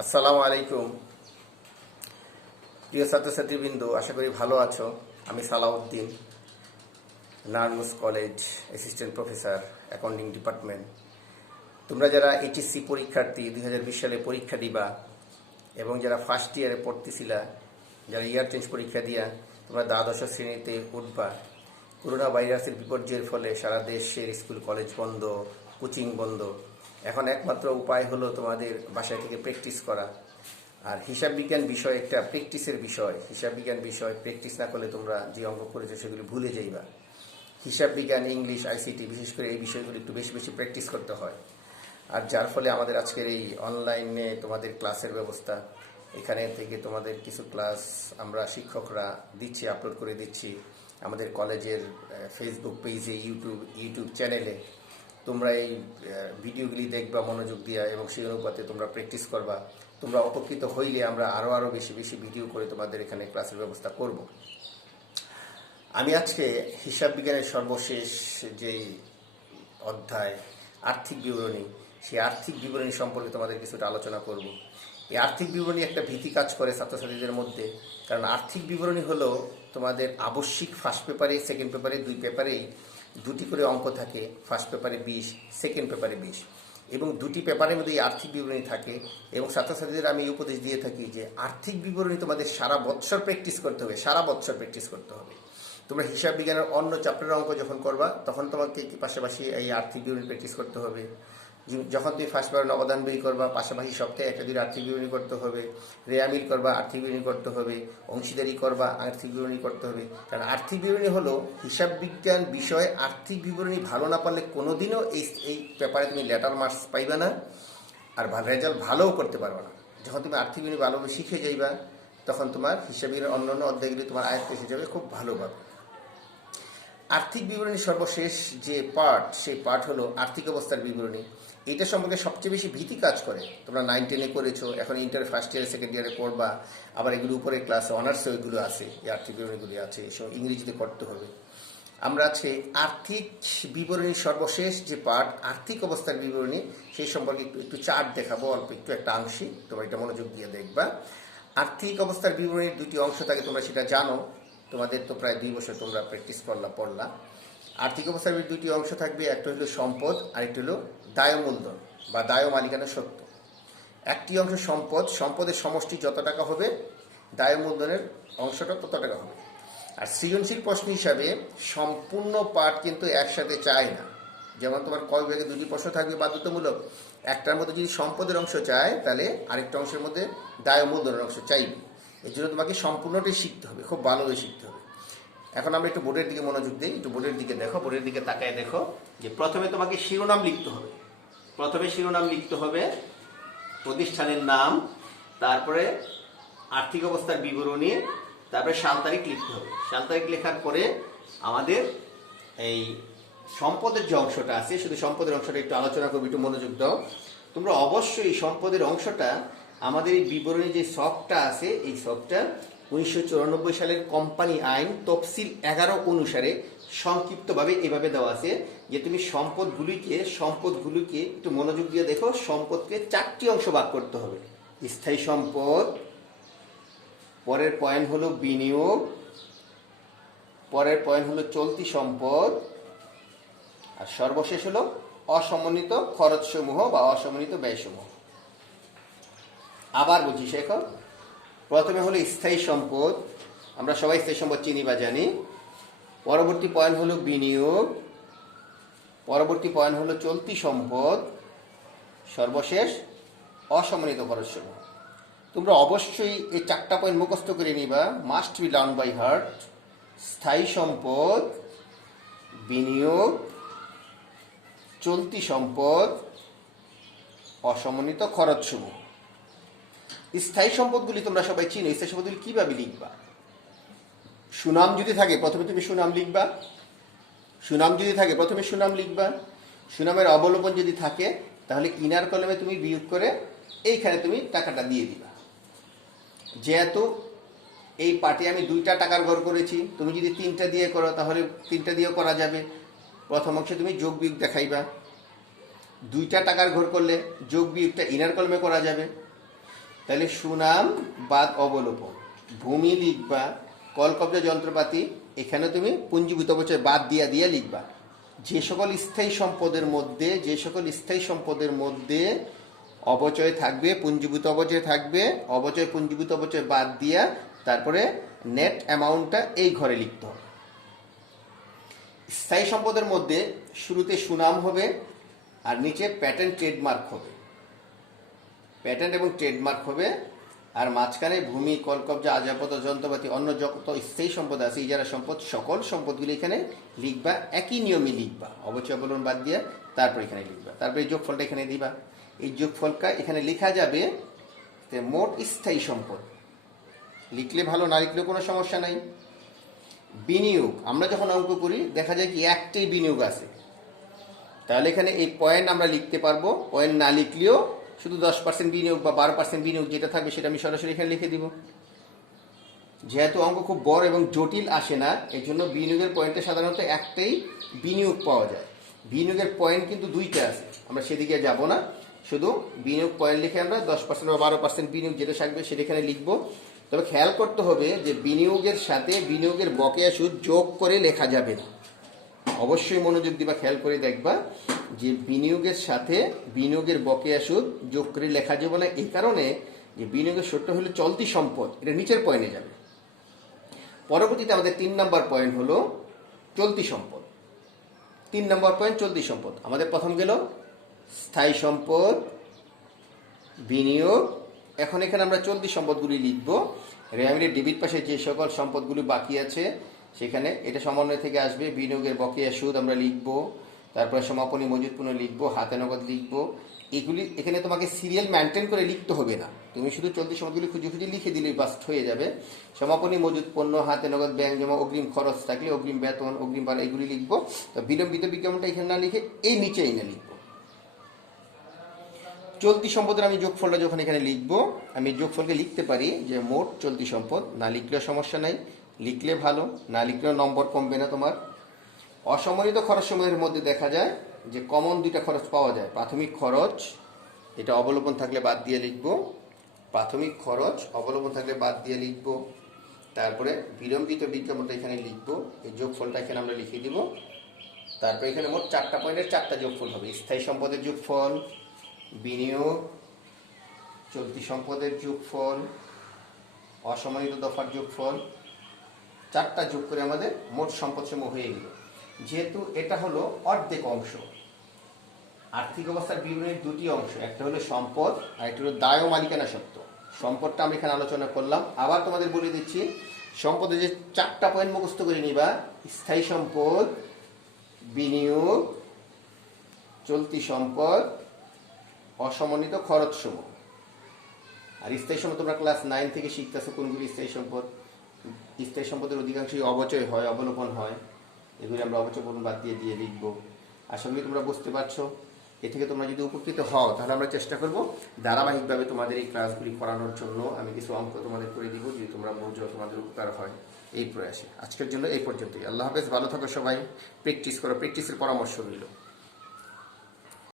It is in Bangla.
আসসালামু আলাইকুম প্রিয় ছাত্রছাত্রীবৃন্দ, আশা করি ভালো আছো। আমি সালাউদ্দিন, নার্মুস college assistant professor, accounting department. তোমরা যারা H.S.C পরীক্ষার্থী 2020 সালে পরীক্ষা দিবা এবং যারা ফার্স্ট ইয়ারে পড়তেছিলা, যারা ইয়ার চেঞ্জ পরীক্ষা দিয়া তোমরা দ্বাদশ শ্রেণীতে উঠবা, করোনা ভাইরাসের বিপর্যয়ের ফলে সারা দেশের স্কুল কলেজ বন্ধ, কোচিং বন্ধ। এখন একমাত্র উপায় হলো তোমাদের বাসায় থেকে প্র্যাকটিস করা। আর হিসাব বিজ্ঞান বিষয় একটা প্র্যাকটিসের বিষয়। হিসাব বিজ্ঞান বিষয় প্র্যাকটিস না করলে তোমরা যে অঙ্ক করেছো সেগুলো ভুলে যাইবা। হিসাব বিজ্ঞান, ইংলিশ, ICT বিশেষ করে এই বিষয়গুলো একটু বেশি বেশি প্র্যাকটিস করতে হয়। আর যার ফলে আমাদের আজকের এই অনলাইনে তোমাদের ক্লাসের ব্যবস্থা, এখানে থেকে তোমাদের কিছু ক্লাস আমরা শিক্ষকরা দিচ্ছি, আপলোড করে দিচ্ছি আমাদের কলেজের ফেসবুক পেজে, ইউটিউব চ্যানেলে। তোমরা এই ভিডিওগুলি দেখবা মনোযোগ দিয়া এবং সেই অনুপাতে তোমরা প্র্যাকটিস করবা। তোমরা উপকৃত হইলে আমরা আরও বেশি বেশি ভিডিও করে তোমাদের এখানে ক্লাসের ব্যবস্থা করব। আমি আজকে হিসাব বিজ্ঞানের সর্বশেষ যেই অধ্যায় আর্থিক বিবরণী, সেই আর্থিক বিবরণী সম্পর্কে তোমাদের কিছুটা আলোচনা করব। এই আর্থিক বিবরণী একটা ভীতি কাজ করে ছাত্রছাত্রীদের মধ্যে, কারণ আর্থিক বিবরণী হলো তোমাদের আবশ্যিক ফার্স্ট পেপারে, সেকেন্ড পেপারে, দুই পেপারেই দুটি করে অঙ্ক থাকে। ফার্স্ট পেপারে 20, সেকেন্ড পেপারে 20, এবং দুটি পেপারের মধ্যে এই আর্থিক বিবরণী থাকে। এবং ছাত্রছাত্রীদের আমি উপদেশ দিয়ে থাকি যে আর্থিক বিবরণী তোমাদের সারা বৎসর প্র্যাকটিস করতে হবে, সারা বৎসর প্র্যাকটিস করতে হবে। তোমরা হিসাব বিজ্ঞানের অন্য চ্যাপ্টারের অঙ্ক যখন করবা তখন তোমাকে পাশাপাশি এই আর্থিক বিবরণী প্র্যাকটিস করতে হবে। যখন তুমি ফার্স্ট পেপারে অবদান বই করবা, পাশাপাশি সপ্তাহে একটা দুই আর্থিক বিবরণী করতে হবে। রেয়ামিল করবা, আর্থিক বিবরণী করতে হবে। অংশীদারি করবা, আর্থিক বিবরণী করতে হবে। কারণ আর্থিক বিবরণী হলো হিসাব বিজ্ঞান বিষয়ে আর্থিক বিবরণী ভালো না পারলে কোনোদিনও এই পেপারে তুমি লেটার মার্কস পাইবা না, আর রেজাল্ট ভালোও করতে পারবে না। যখন তুমি আর্থিক বিবরণী ভালোভাবে শিখে যাইবা তখন তোমার হিসাব বিজ্ঞানের অন্যান্য অধ্যায়গুলি তোমার আয়ত্তে এসে যাবে খুব ভালোভাবে। আর্থিক বিবরণী সর্বশেষ যে পার্ট, সেই পার্ট হলো আর্থিক অবস্থার বিবরণী। এটা সম্পর্কে সবচেয়ে বেশি ভীতি কাজ করে। তোমরা 9-10-এ করেছো, এখন ইন্টার ফার্স্ট ইয়ারে, সেকেন্ড ইয়ারে করবা, আবার এগুলো উপরে ক্লাসে অনার্সে ওইগুলো আছে, এই আর্থিক বিবরণীগুলি আছে, এসব ইংরেজিতে করতে হবে। আমরা আছে আর্থিক বিবরণীর সর্বশেষ যে পার্ট আর্থিক অবস্থার বিবরণী, সেই সম্পর্কে একটু চার্ট দেখাবো, অল্প একটু একটা আংশিক, তোমরা এটা মনোযোগ দিয়ে দেখবা। আর্থিক অবস্থার বিবরণীর দুটি অংশ থাকে, তোমরা সেটা জানো, তোমাদের তো প্রায় 2 বছর তোমরা প্র্যাকটিস পড়লা। আর্থিক অবস্থার দুটি অংশ থাকবে, একটা হলো সম্পদ, আরেকটি হলো দায় মূলধন বা দায় মালিকানা সত্ত্ব। একটি অংশ সম্পদ, সম্পদের সমষ্টি যত টাকা হবে দায় মূলধনের অংশটা তত টাকা হবে। আর সৃজনশীল প্রশ্ন হিসাবে সম্পূর্ণ পার্ট কিন্তু একসাথে চায় না। যেমন তোমার ক বিভাগে 2টি প্রশ্ন থাকবে বাধ্যতামূলক, একটার মধ্যে যদি সম্পদের অংশ চায় তাহলে আরেকটা অংশের মধ্যে দায় মূলধনের অংশ চাইবে। এর জন্য তোমাকে সম্পূর্ণটাই শিখতে হবে, খুব ভালোভাবে শিখতে হবে। এখন আমরা একটু বোর্ডের দিকে মনোযোগ দিই, একটু বোর্ডের দিকে দেখো, বোর্ডের দিকে তাকায় দেখো যে প্রথমে তোমাকে শিরোনাম লিখতে হবে। প্রথমে শিরোনাম লিখতে হবে, প্রতিষ্ঠানের নাম, তারপরে আর্থিক অবস্থার বিবরণী, তারপরে সাল তারিখ লিখতে হবে। সাল তারিখ লেখার পরে আমাদের এই সম্পদের যে অংশটা আছে, শুধু সম্পদের অংশটা একটু আলোচনা করবো, একটু মনোযোগ দাও। তোমরা অবশ্যই সম্পদের অংশটা আমাদের এই বিবরণী যে শখটা আছে, এই শখটা 1994 সালের কোম্পানি আইন তফসিল 11 অনুসারে সংক্ষিপ্তভাবে এভাবে দেওয়া আছে যে তুমি সম্পদগুলিকে একটু মনোযোগ দিয়ে দেখো, সম্পদকে 4টি অংশ ভাগ করতে হবে। স্থায়ী সম্পদ, পরের পয়েন্ট হলো বিনিয়োগ, পরের পয়েন্ট হলো চলতি সম্পদ, আর সর্বশেষ হলো অসমন্বিত খরচসমূহ বা অসমন্বিত ব্যয়সমূহ। আবার বুঝি শেখো, প্রথমে হলো স্থায়ী সম্পদ, আমরা সবাই স্থায়ী সম্পদ চিনি বা জানি। পরবর্তী পয়েন্ট হলো বিনিয়োগ, পরবর্তী পয়েন্ট হলো চলতি সম্পদ, সর্বশেষ অসমন্বিত খরচসমূহ। তোমরা অবশ্যই এই 4টা পয়েন্ট মুখস্থ করে নিবা, must be learn by heart. স্থায়ী সম্পদ, বিনিয়োগ, চলতি সম্পদ, অসমন্বিত খরচসমূহ। স্থায়ী সম্পদগুলি তোমরা সবাই চিনো। স্থায়ী সম্পদগুলি কিভাবে লিখবা? সুনাম যদি থাকে প্রথমে তুমি সুনাম লিখবা, সুনাম যদি থাকে প্রথমে সুনাম লিখবা। সুনামের অবলম্বন যদি থাকে তাহলে ইনার কলমে তুমি বিয়োগ করে এইখানে তুমি টাকাটা দিয়ে দিবা। যেহেতু এই পার্টে আমি 2টা টাকার ঘর করেছি, তুমি যদি 3টা দিয়ে করো তাহলে 3টা দিয়েও করা যাবে। প্রথম অংশে তুমি যোগ বিয়োগ দেখাইবা। 2টা টাকার ঘর করলে যোগ বিয়োগটা ইনার কলমে করা যাবে। তাহলে সুনাম বাদ অবলোপন, ভূমি লিখবা, কলকব্জা যন্ত্রপাতি, এখানে তুমি পুঞ্জীভূত অপচয় বাদ দিয়া দিয়া লিখবা। যে সকল স্থায়ী সম্পদের মধ্যে অপচয় থাকবে, পুঞ্জীভূত অপচয় থাকবে, পুঞ্জীভূত অপচয় বাদ দিয়া তারপরে নেট অ্যামাউন্টটা এই ঘরে লিখতে হবে। স্থায়ী সম্পদের মধ্যে শুরুতে সুনাম হবে আর নিচে প্যাটেন্ট ট্রেডমার্ক হবে, প্যাটেন্ট এবং ট্রেডমার্ক হবে, আর মাঝখানে ভূমি, কলকব্জা, আসবাবপত্র, যন্ত্রপাতি, অন্য যত স্থায়ী সম্পদ আছে, ইজারা সম্পদ, সকল সম্পদগুলি এখানে লিখবা, একই নিয়মে লিখবা, অবচয় অবলম্বন বাদ দিয়া তারপর এখানে লিখবা। তারপরে এই যোগফলটা এখানে দিবা। এই যোগফলটা এখানে লেখা যাবে মোট স্থায়ী সম্পদ, লিখলে ভালো, না লিখলেও কোনো সমস্যা নাই। বিনিয়োগ, আমরা যখন অঙ্ক করি দেখা যায় কি একটাই বিনিয়োগ আছে, তাহলে এখানে এই পয়েন্ট আমরা লিখতে পারবো, পয়েন্ট না লিখলেও শুধু 10% বিনিয়োগ বা 12% বিনিয়োগ যেটা থাকবে সেটা আমি সরাসরি এখানে লিখে দিব। যেহেতু অঙ্ক খুব বড় এবং জটিল আসে না, এই জন্য বিনিয়োগের পয়েন্টে সাধারণত একটাই বিনিয়োগ পাওয়া যায়। বিনিয়োগের পয়েন্ট কিন্তু দুইটা আছে, আমরা সেদিকে যাব না, শুধু বিনিয়োগ পয়েন্ট লিখে আমরা 10% বা 12% বিনিয়োগ যেটা থাকবে সেটা এখানে লিখবো। তবে খেয়াল করতে হবে যে বিনিয়োগের সাথে বিনিয়োগের বকেয়া সুদ যোগ করে লেখা যাবে না, অবশ্যই মনোযোগ দিবা, খেয়াল করে দেখবা যে বিনিয়োগের সাথে বিনিয়োগের বকেয়া সুদ যোগ করে লেখা যাবে না, এই কারণে যে বিনিয়োগের সুদটা হলো চলতি সম্পদ, এটা নিচের পয়েন্টে যাবে। পরবর্তীতে আমাদের 3 নম্বর পয়েন্ট হলো চলতি সম্পদ। 3 নম্বর পয়েন্ট চলতি সম্পদ। আমাদের প্রথম গেল স্থায়ী সম্পদ, বিনিয়োগ। এখন এখানে আমরা চলতি সম্পদগুলি লিখব। রেয়ামিনের ডেবিট পাশে যে সকল সম্পদগুলি বাকি আছে সেখানে এটা সমন্বয় থেকে আসবে। বিনিয়োগের বকেয়া সুদ আমরা লিখব, তারপরে সমাপনী মজুদ পণ্য লিখব, হাতে নগদ লিখব। এগুলি এখানে তোমাকে সিরিয়াল মেনটেন করে লিখতে হবে না, তুমি শুধু চলতি সম্পদগুলি খুঁজে খুঁজে লিখে দিলেই বাস হয়ে যাবে। সমাপনী মজুদ পণ্য, হাতে নগদ, ব্যাংক জমা, অগ্রিম খরচ থাকলে অগ্রিম বেতন, অগ্রিম ভাড়া এগুলি লিখব। তো বিলম্বিত বিজ্ঞাপনটা এখানে না লিখে এই নিচে এনে লিখব। চলতি সম্পদের আমি যোগফলটা যখন এখানে লিখব, আমি যোগফলকে লিখতে পারি যে মোট চলতি সম্পদ, না লিখলেও সমস্যা নাই, লিখলে ভালো, না লিখলেও নম্বর কমবে না তোমার। অসম্মানিত খরচ সমূহের মধ্যে দেখা যায় যে কমন দুইটা খরচ পাওয়া যায়। প্রাথমিক খরচ, এটা অবলম্বন থাকলে বাদ দিয়ে লিখব, প্রাথমিক খরচ অবলম্বন থাকলে বাদ দিয়ে লিখব। তারপরে বিলম্বিত বিজ্ঞাপনটা এখানে লিখব, এই যোগফলটা এখানে আমরা লিখে দিব। তারপরে এখানে মোট 4টা পয়েন্টের 4টা যোগফল হবে। স্থায়ী সম্পদের যোগফল, বিনিয়োগ, চলতি সম্পদের যোগফল, অসম্মানিত দফার যোগফল, 4টা যোগ করে আমাদের মোট সম্পদ সমূহ হয়ে গেল। যেহেতু এটা হলো অর্ধেক অংশ, আর্থিক অবস্থার বিবরণীর 2টি অংশ, একটা হলো সম্পদ আর একটা হলো দায় ও মালিকানা সত্ত্ব। সম্পদটা আমরা এখানে আলোচনা করলাম। আবার তোমাদের বলে দিচ্ছি, সম্পদের যে 4টা পয়েন্ট মুখস্থ করে নিবা, স্থায়ী সম্পদ, বিনিয়োগ, চলতি সম্পদ, অসমন্বিত খরচ সমূহ। আর স্থায়ী সম্পদ তোমরা ক্লাস 9 থেকে শিখতেছো কোনগুলি স্থায়ী সম্পদ। স্থায়ী সম্পদের অধিকাংশই অবচয় হয়, অবলোপন হয়, এগুলি আমরা অবচয় বাদ দিয়ে দিয়ে লিখব। আশা করি তোমরা বুঝতে পারছো। এ থেকে তোমরা যদি উপকৃত হও তাহলে আমরা চেষ্টা করব ধারাবাহিকভাবে তোমাদের এই ক্লাসগুলি করানোর জন্য। আমি কিছু অঙ্ক তোমাদের করে দিব, যদি তোমরা বুঝো তোমাদের উপকার হয়, এই প্রয়াসে। আজকের জন্য এই পর্যন্তই। আল্লাহ হাফেজ, ভালো থাকো সবাই, প্র্যাকটিস করো, প্র্যাকটিসের পরামর্শ রইল।